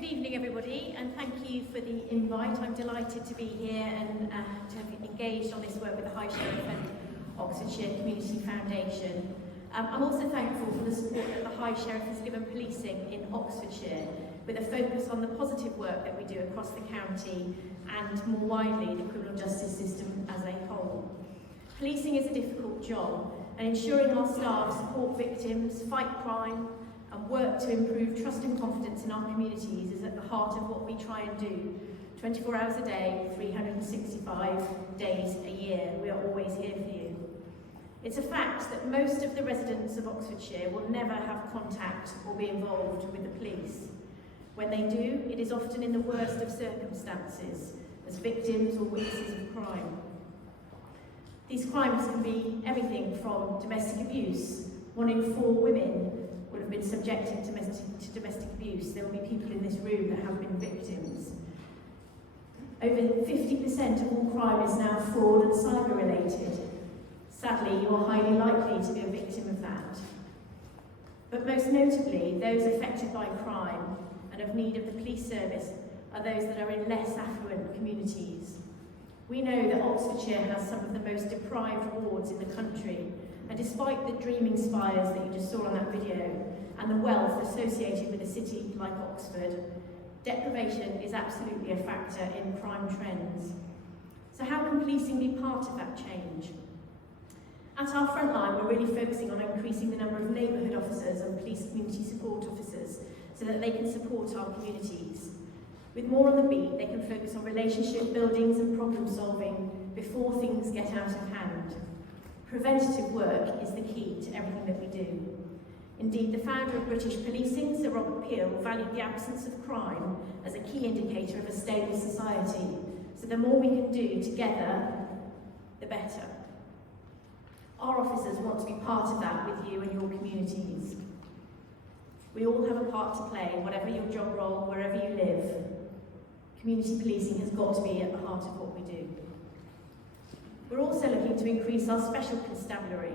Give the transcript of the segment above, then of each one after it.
Good evening, everybody, and thank you for the invite. I'm delighted to be here and to have engaged on this work with the High Sheriff and Oxfordshire Community Foundation. I'm also thankful for the support that the High Sheriff has given policing in Oxfordshire, with a focus on the positive work that we do across the county and, more widely, the criminal justice system as a whole. Policing is a difficult job, and ensuring our staff support victims, fight crime, and work to improve trust and confidence in our communities is at the heart of what we try and do. 24 hours a day, 365 days a year. We are always here for you. It's a fact that most of the residents of Oxfordshire will never have contact or be involved with the police. When they do, it is often in the worst of circumstances, as victims or witnesses of crime. These crimes can be everything from domestic abuse. 1 in 4 women will have been subjected to domestic abuse. There will be people in this room that have been victims. Over 50% of all crime is now fraud and cyber related. Sadly, you are highly likely to be a victim of that. But most notably, those affected by crime and of need of the police service are those that are in less affluent communities. We know that Oxfordshire has some of the most deprived wards in the country, and despite the dreaming spires that you just saw on that video and the wealth associated with a city like Oxford, deprivation is absolutely a factor in crime trends. So how can policing be part of that change? At our front line, we're really focusing on increasing the number of neighbourhood officers and police community support officers so that they can support our communities. With more on the beat, they can focus on relationship buildings and problem solving before things get out of hand. Preventative work is the key to everything that we do. Indeed, the founder of British Policing, Sir Robert Peel, valued the absence of crime as a key indicator of a stable society. So the more we can do together, the better. Our officers want to be part of that with you and your communities. We all have a part to play, whatever your job role, wherever you live. Community policing has got to be at the heart of what we do. We're also looking to increase our special constabulary.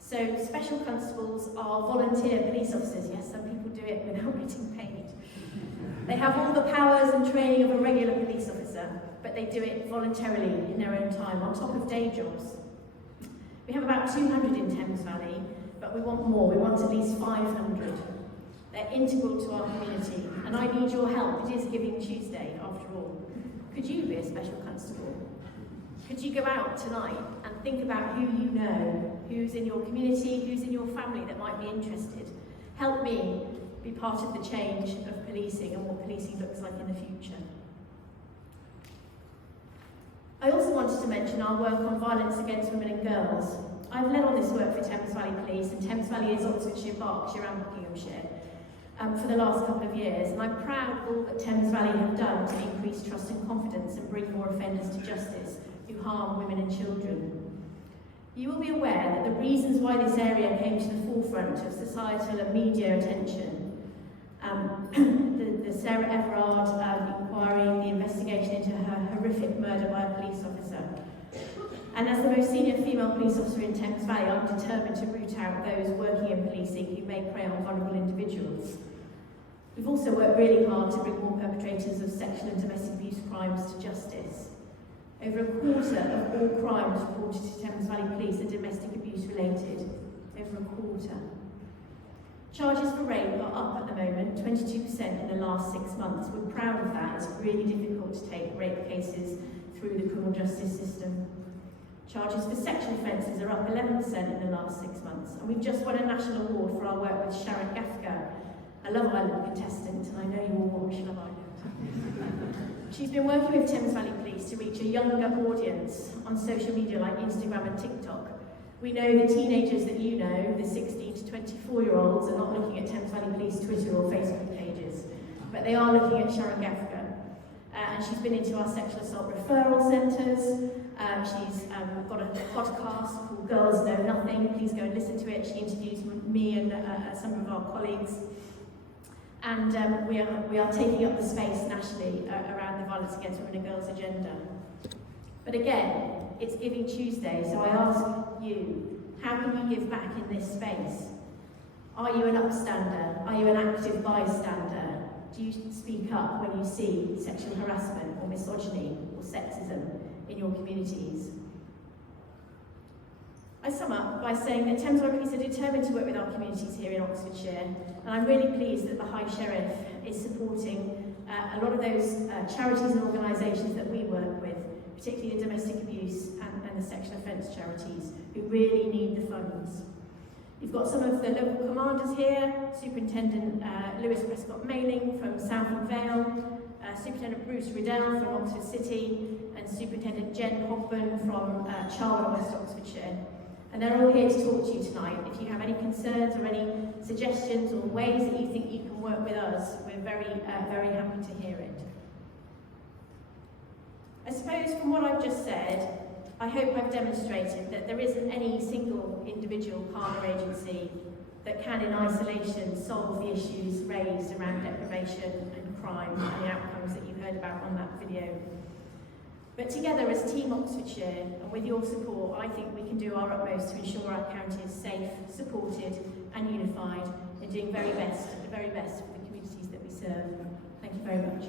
So special constables are volunteer police officers. Yes, some people do it without getting paid. They have all the powers and training of a regular police officer, but they do it voluntarily in their own time, on top of day jobs. We have about 200 in Thames Valley, but we want more. We want at least 500. They're integral to our community, and I need your help. It is Giving Tuesday, after all. Could you be a special constable? Could you go out tonight and think about who you know, who's in your community, who's in your family that might be interested? Help me be part of the change of policing and what policing looks like in the future. I also wanted to mention our work on violence against women and girls. I've led on this work for Thames Valley Police, and Thames Valley is Oxfordshire, Berkshire and Buckinghamshire for the last couple of years, and I'm proud of all that Thames Valley have done to increase trust and confidence and bring more offenders to justice who harm women and children. You will be aware that the reasons why this area came to the forefront of societal and media attention, the Sarah Everard inquiry, the investigation into her horrific murder by a police officer. And as the most senior female police officer in Thames Valley, I'm determined to root out those working in policing who may prey on vulnerable individuals. We've also worked really hard to bring more perpetrators of sexual and domestic abuse crimes to justice. Over a quarter of all crimes reported to Thames Valley Police are domestic abuse related. Over a quarter. Charges for rape are up at the moment, 22% in the last 6 months. We're proud of that. It's really difficult to take rape cases through the criminal justice system. Charges for sexual offences are up 11% in the last 6 months. And we've just won a national award for our work with Sharon Gafka, a Love Island contestant, and I know you all watch Love Island. She's been working with Thames Valley Police to reach a younger audience on social media like Instagram and TikTok. We know the teenagers that you know, the 16 to 24-year-olds, are not looking at Thames Valley Police Twitter or Facebook pages, but they are looking at Sharon Gafka. And she's been into our sexual assault referral centres. She's got a podcast called Girls Know Nothing. Please go and listen to it. She interviews me and some of our colleagues. And we are taking up the space nationally around the violence against women and girls agenda. But again, it's Giving Tuesday, so I ask you, how can you give back in this space? Are you an upstander? Are you an active bystander? do you speak up when you see sexual harassment or misogyny or sexism in your communities? I sum up by saying that Thames Vale Police are determined to work with our communities here in Oxfordshire, and I'm really pleased that the High Sheriff is supporting a lot of those charities and organisations that we work with, particularly the domestic abuse and the sexual offence charities, who really need the funds. You've got some of the local commanders here, Superintendent Lewis Prescott Mailing from Southend Vale, Superintendent Bruce Riddell from Oxford City, and Superintendent Jen Hogburn from Charlton, West Oxfordshire. And they're all here to talk to you tonight. If you have any concerns or any suggestions or ways that you think you can work with us, we're very happy to hear it. I suppose from what I've just said, I hope I've demonstrated that there isn't any single individual partner agency that can in isolation solve the issues raised around deprivation and crime and the outcomes that you heard about on that video. But together as Team Oxfordshire, and with your support, I think we can do our utmost to ensure our county is safe, supported and unified in doing the very best for the communities that we serve. Thank you very much.